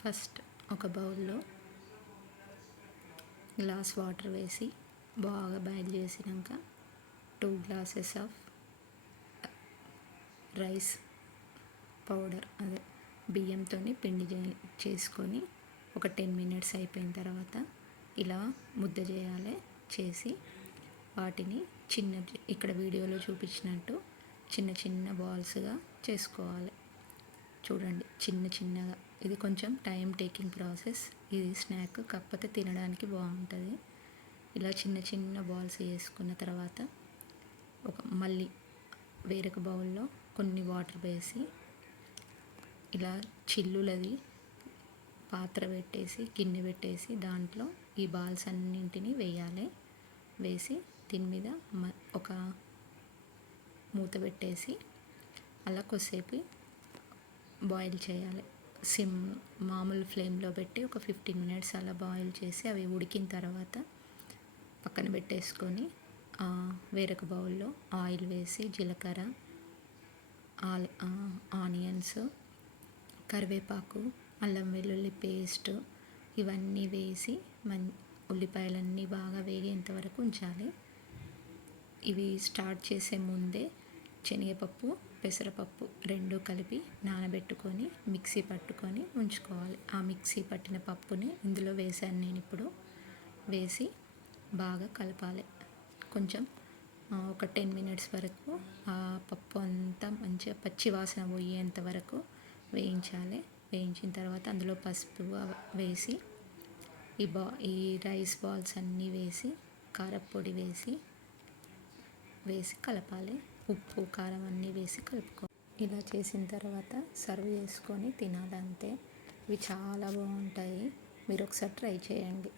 First ఒక బౌల్లో glass water వేసి బాగా బాయిల్ చేసినాక 2 గ్లాసెస్ ఆఫ్ రైస్ పౌడర్ అదే బియ్యంతో పిండి చేసుకొని ఒక 10 మినిట్స్ అయిపోయిన తర్వాత ఇలా ముద్ద చేయాలి. చేసి వాటిని ఇక్కడ వీడియోలో చూపించినట్టు చిన్న చిన్న బాల్స్గా చేసుకోవాలి. చూడండి చిన్నగా. ఇది కొంచెం టైం టేకింగ్ ప్రాసెస్. ఇది స్నాక్ కాకపోతే తినడానికి బాగుంటుంది. ఇలా చిన్న బాల్స్ వేసుకున్న తర్వాత మళ్ళీ వేరొక బౌల్లో కొన్ని వాటర్ వేసి ఇలా చిల్లులది పాత్ర పెట్టేసి గిన్నె పెట్టేసి దాంట్లో ఈ బాల్స్ అన్నింటినీ వేయాలి. వేసి దీని మీద ఒక మూత పెట్టేసి అలా కొద్దిసేపు బాయిల్ చేయాలి. మామూలు ఫ్లేమ్లో పెట్టి ఒక 15 మినిట్స్ అలా బాయిల్ చేసి అవి ఉడికిన తర్వాత పక్కన పెట్టేసుకొని వేరొక బౌల్లో ఆయిల్ వేసి జీలకర్ర, ఆనియన్స్, కరివేపాకు, అల్లం వెల్లుల్లి పేస్ట్ ఇవన్నీ వేసి ఉల్లిపాయలన్నీ బాగా వేగేంత వరకు ఉంచాలి. ఇవి స్టార్ట్ చేసే ముందే శనగపప్పు, పెసరపప్పు 2 కలిపి నానబెట్టుకొని మిక్సీ పట్టుకొని ఉంచుకోవాలి. ఆ మిక్సీ పట్టిన పప్పుని ఇందులో వేసాను నేను ఇప్పుడు. వేసి బాగా కలపాలి. కొంచెం ఒక 10 మినిట్స్ వరకు ఆ పప్పు అంతా మంచిగా పచ్చి వాసన పోయేంత వరకు వేయించాలి. వేయించిన తర్వాత అందులో పసుపు వేసి ఈ రైస్ బాల్స్ అన్నీ వేసి కారప్పొడి వేసి కలపాలి. ఉప్పు, కారం అన్నీ వేసి కలుపుకోవాలి. ఇలా చేసిన తర్వాత సర్వ్ చేసుకొని తినాలి అంతే. ఇవి చాలా బాగుంటాయి. మీరు ఒకసారి ట్రై చేయండి.